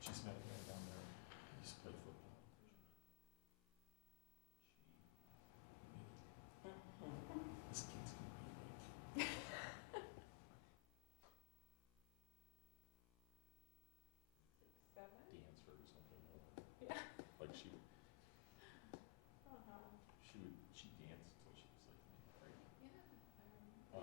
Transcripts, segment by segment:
She's met a guy down there. He used to play football. This kid's gonna be like dancer or something. Yeah. Like she danced until she was like, right?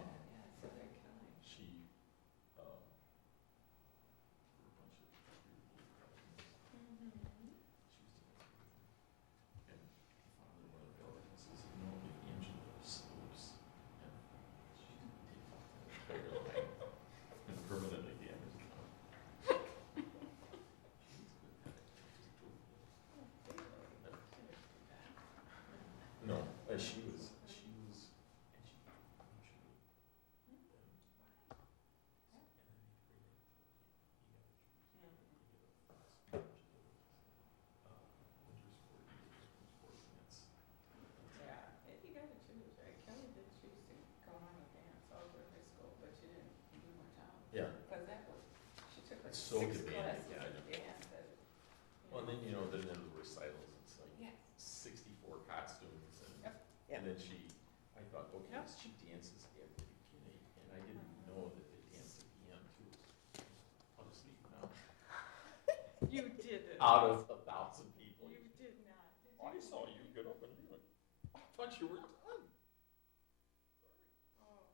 Yeah, so they're kind. She for a bunch of weird little cartoons. She was doing everything. And the father, one of the relatives, says, you know, if Angela slopes, and she's going to take off that entire line and permanently damage the tongue. She was good at it. Just drove it. No, she was, and she punctured Yeah, you got to choose, right? Kelly did choose to go on and dance all through high school, but she didn't do much else. Yeah. Because that was, she took like It's so 6 demanding, classes yeah, I of know. dance. Well, and then, you know, then there were recitals, it's like Yes. 64 costumes, and, Yep. and then I thought, okay, Yep. she dances at the beginning, and I didn't know that they danced at the end too. I'll just leave it now. You didn't. Out of 1,000 people. You did not. Did I you? saw you get up and do it. I thought you were done. Oh,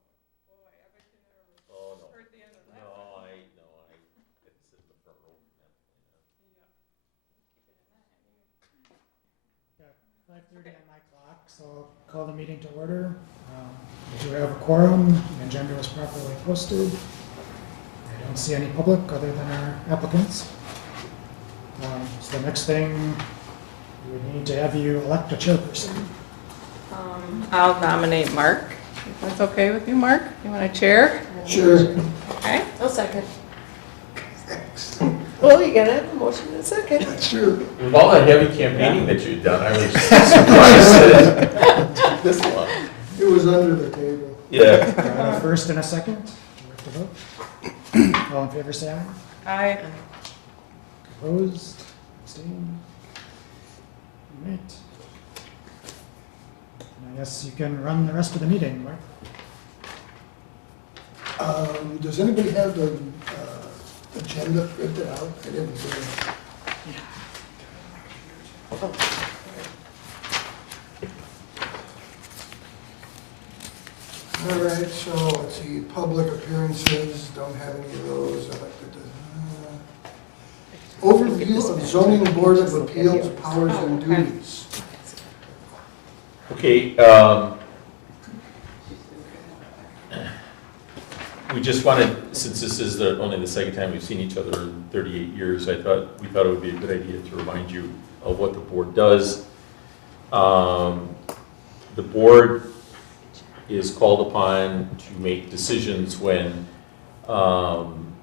boy, I bet you never Oh, no. heard the end of that. No, I had to sit in the front row from that point on. Yeah. Keep it in that. Yeah, 5:30 on my clock, so I'll call the meeting to order. We do have a quorum, the agenda was properly posted. I don't see any public other than our applicants. So the next thing, we would need to have you elect a chairperson. I'll nominate Mark, if that's okay with you, Mark? You want to chair? Sure. Okay. I'll second. Well, you gotta have a motion in a second. Sure. With all the heavy campaigning that you'd done, I was surprised that it took this long. It was under the table. Yeah. A first and a second, we have to vote. All in favor, say aye. Aye. Opposed, abstained. All right. And I guess you can run the rest of the meeting, Mark. Does anybody have the agenda printed out? I didn't do it. All right, so let's see, public appearances, don't have any of those. Elected. Overview of zoning board of appeals powers and duties. Okay, we just wanted, since this is only the second time we've seen each other in 38 years, we thought it would be a good idea to remind you of what the board does. The board is called upon to make decisions when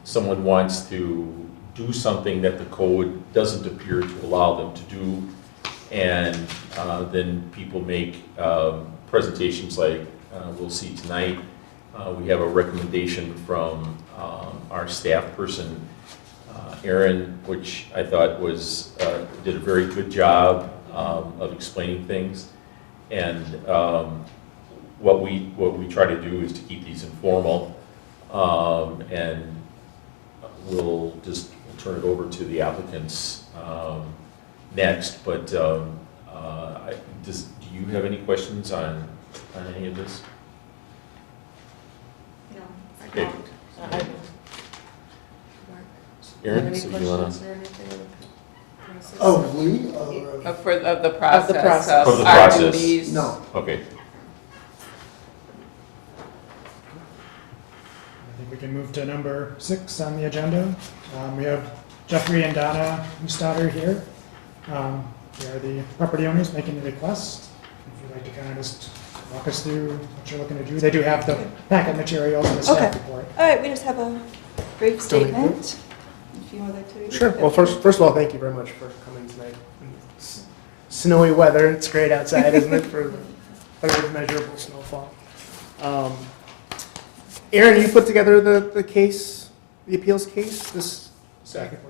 someone wants to do something that the code doesn't appear to allow them to do. And then people make presentations like we'll see tonight. We have a recommendation from our staff person, Aaron, which I thought did a very good job of explaining things. And what we try to do is to keep these informal, and we'll turn it over to the applicants next. But do you have any questions on any of this? No, I Okay. don't. Aaron, Any so you wanna? questions or anything on the process? Oh, we, or, Of the process, process. Of the our process. duties. no. Okay, I think we can move to number 6 on the agenda. We have Jeffrey and Donna Mustader here. They are the property owners making the request. If you'd like to kind of just walk us through what you're looking to do. They do have the packet materials and the staff Okay. report. All right, we just have a brief Still need statement. If you would like to. Sure. Well, first of all, thank you very much for coming tonight. It's snowy weather. It's great outside, isn't it, for third measurable snowfall. Aaron, you put together the case, the appeals case. This Staff report.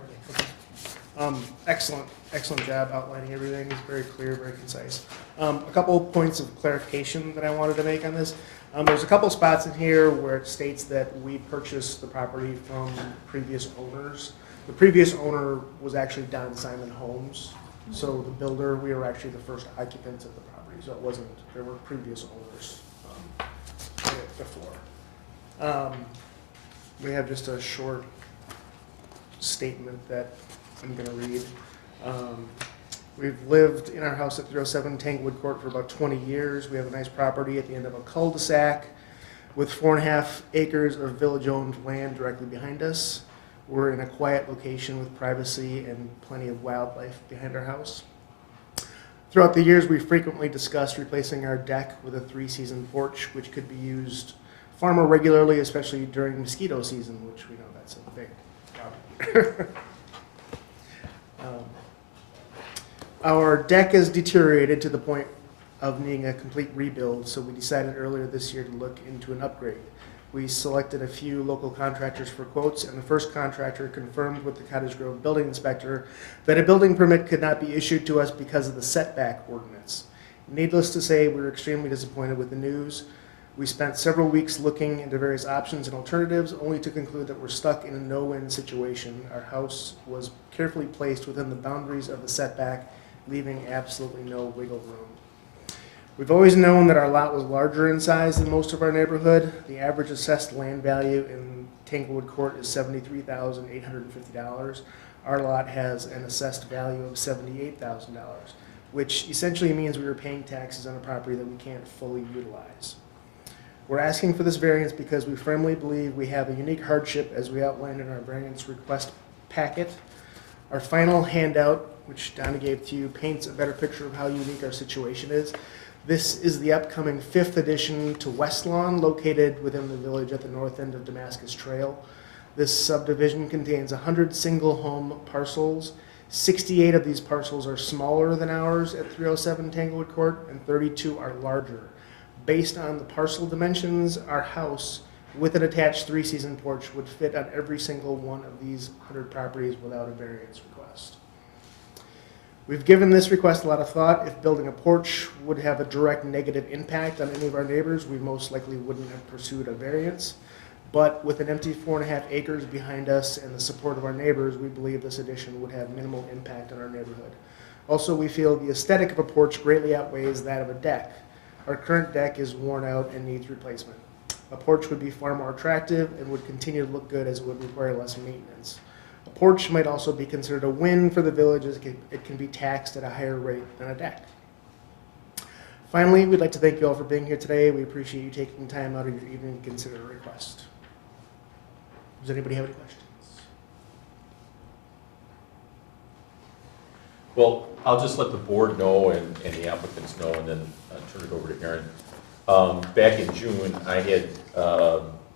excellent job outlining everything. It's very clear, very concise. A couple points of clarification that I wanted to make on this. There's a couple spots in here where it states that we purchased the property from previous owners. The previous owner was actually Don Simon Homes. So the builder, we were actually the first occupants of the property. So it wasn't, there were previous owners in it before. We have just a short statement that I'm going to read. We've lived in our house at 307 Tanglewood Court for about 20 years. We have a nice property at the end of a cul-de-sac with 4.5 acres of village-owned land directly behind us. We're in a quiet location with privacy and plenty of wildlife behind our house. Throughout the years, we've frequently discussed replacing our deck with a 3-season porch, which could be used far more regularly, especially during mosquito season, which we know that's a big problem. Our deck is deteriorated to the point of needing a complete rebuild, so we decided earlier this year to look into an upgrade. We selected a few local contractors for quotes, and the first contractor confirmed with the Cottage Grove building inspector that a building permit could not be issued to us because of the setback ordinance. Needless to say, we were extremely disappointed with the news. We spent several weeks looking into various options and alternatives, only to conclude that we're stuck in a no-win situation. Our house was carefully placed within the boundaries of the setback, leaving absolutely no wiggle room. We've always known that our lot was larger in size than most of our neighborhood. The average assessed land value in Tanglewood Court is $73,850. Our lot has an assessed value of $78,000, which essentially means we were paying taxes on a property that we can't fully utilize. We're asking for this variance because we firmly believe we have a unique hardship as we outlined in our variance request packet. Our final handout, which Donna gave to you, paints a better picture of how unique our situation is. This is the upcoming 5th addition to West Lawn, located within the village at the north end of Damascus Trail. This subdivision contains 100 single-home parcels. 68 of these parcels are smaller than ours at 307 Tanglewood Court, and 32 are larger. Based on the parcel dimensions, our house with an attached 3-season porch would fit on every single one of these 100 properties without a variance request. We've given this request a lot of thought. If building a porch would have a direct negative impact on any of our neighbors, we most likely wouldn't have pursued a variance. But with an empty 4.5 acres behind us and the support of our neighbors, we believe this addition would have minimal impact on our neighborhood. Also, we feel the aesthetic of a porch greatly outweighs that of a deck. Our current deck is worn out and needs replacement. A porch would be far more attractive and would continue to look good as it would require less maintenance. A porch might also be considered a win for the village as it can be taxed at a higher rate than a deck. Finally, we'd like to thank you all for being here today. We appreciate you taking time out of your evening to consider a request. Does anybody have any questions? well, I'll just let the board know and the applicants know, and then turn it over to Aaron. Back in June, I had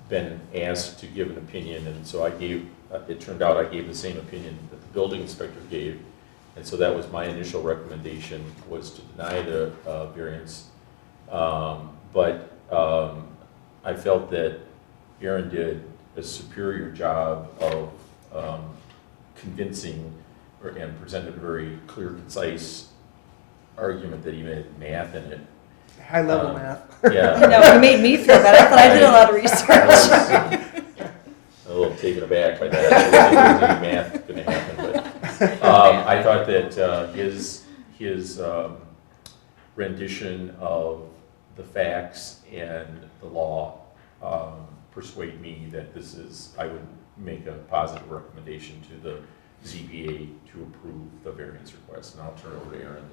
been asked to give an opinion, and so I gave, it turned out I gave the same opinion that the building inspector gave, and so that was my initial recommendation, was to deny the variance. But I felt that Aaron did a superior job of convincing and presented a very clear, concise argument that even had math in it. High level math. Yeah. No, you made me feel bad. I thought I did a lot of I research. was a little taken aback by that. I didn't think any math going to happen, but I thought that his rendition of the facts and the law persuade me that this is, make a positive recommendation to the ZBA to approve the variance request, and I'll turn it over to Aaron.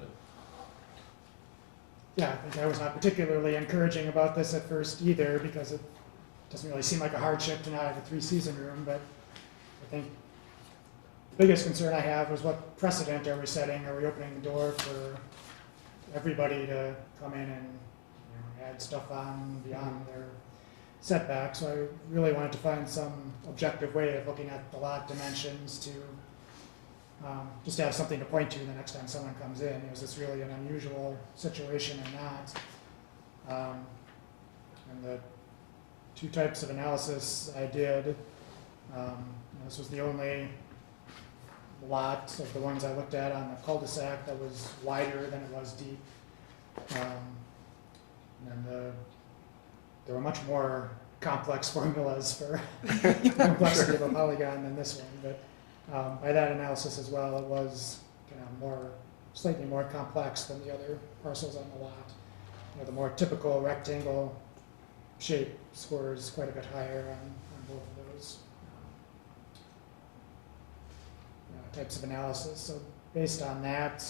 Yeah, I think I was not particularly encouraging about this at first either, because it doesn't really seem like a hardship to not have a 3-season room, but I think the biggest concern I have was what precedent are we setting? Are we opening the door for everybody to come in and, add stuff on beyond their setback? So I really wanted to find some objective way of looking at the lot dimensions to just to have something to point to the next time someone comes in. Is this really an unusual situation or not? And the 2 types of analysis I did, this was the only lot of the ones I looked at on the cul-de-sac that was wider than it was deep. And there were much more complex formulas for complexity of a polygon than this one, but by that analysis as well, it was kind of slightly more complex than the other parcels on the lot. The more typical rectangle shape scores quite a bit higher on both of those types of analysis. So based on that,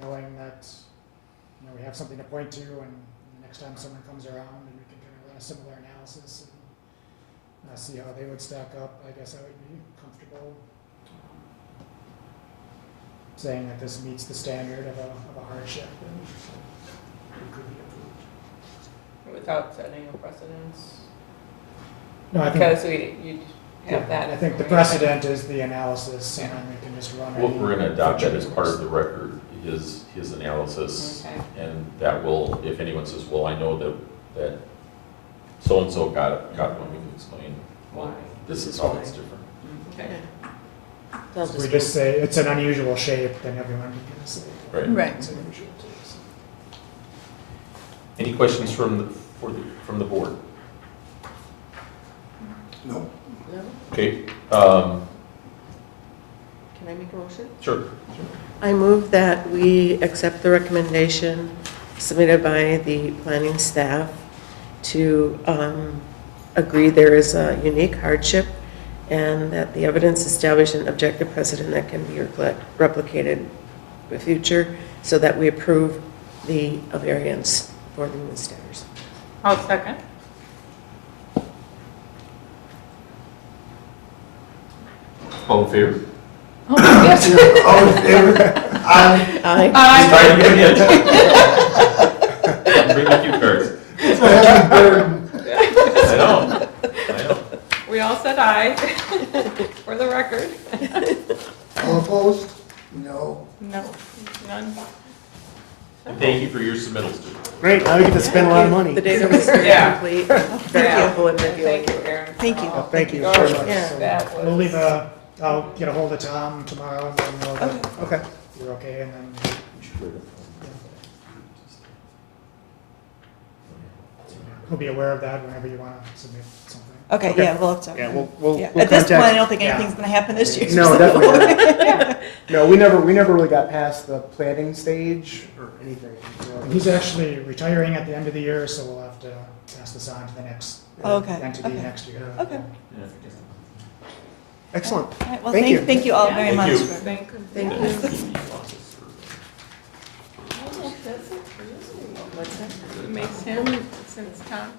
knowing that we have something to point to, and the next time someone comes around, and we can kind of run a similar analysis and see how they would stack up, I guess I would be comfortable saying that this meets the standard of a hardship and it could be approved. Without setting a precedence, No, I think, because you have that. I think the information. precedent is the analysis, and then we can just run. We're any going to adopt that as future part of ones. the record, his analysis. Okay. And that will, if anyone says, well, I know that so-and-so got one, we can explain, well, Why? this is how it's different. Okay. They'll So just we just say it's an unusual shape, then everyone can say. Right. Right. It's unusual too, so. Any questions from the board? No. No? Okay, Can I make a motion? sure. I move that we accept the recommendation submitted by the planning staff to agree there is a unique hardship and that the evidence establish an objective precedent that can be replicated in the future, so that we approve the variance for the new stairs. I'll second. All in favor? Oh, yes. All in favor? Aye. Aye. Let's try it again. Bring the cue cards. It's a heavy burden. I know. We all said aye, for the record. All opposed? No. No, none. And thank you for your submittals too. Great, now we get to spend a lot of money. The data was very Yeah. complete, very Yeah. helpful in reviewing. Thank you, Aaron. Thank you. Thank you Oh, very much. Yeah. So That We'll leave was- I'll get a hold of Tom tomorrow and let him know that Okay. you're okay, and then he'll be aware of that whenever you want to submit something. Okay, Okay. yeah, we'll have to. Yeah, we'll Yeah. we'll At this point, I contact- don't think yeah. anything's gonna happen this year. No, so- definitely not. No, we never really got past the planning stage or anything. And he's actually retiring at the end of the year, so we'll have to pass this on to the next Okay, entity okay. next year. Okay. Excellent. All right, well, Thank you. thank you all Yeah. very Thank much. you. for- Thank Thank you. What's that? Makes him, since Tom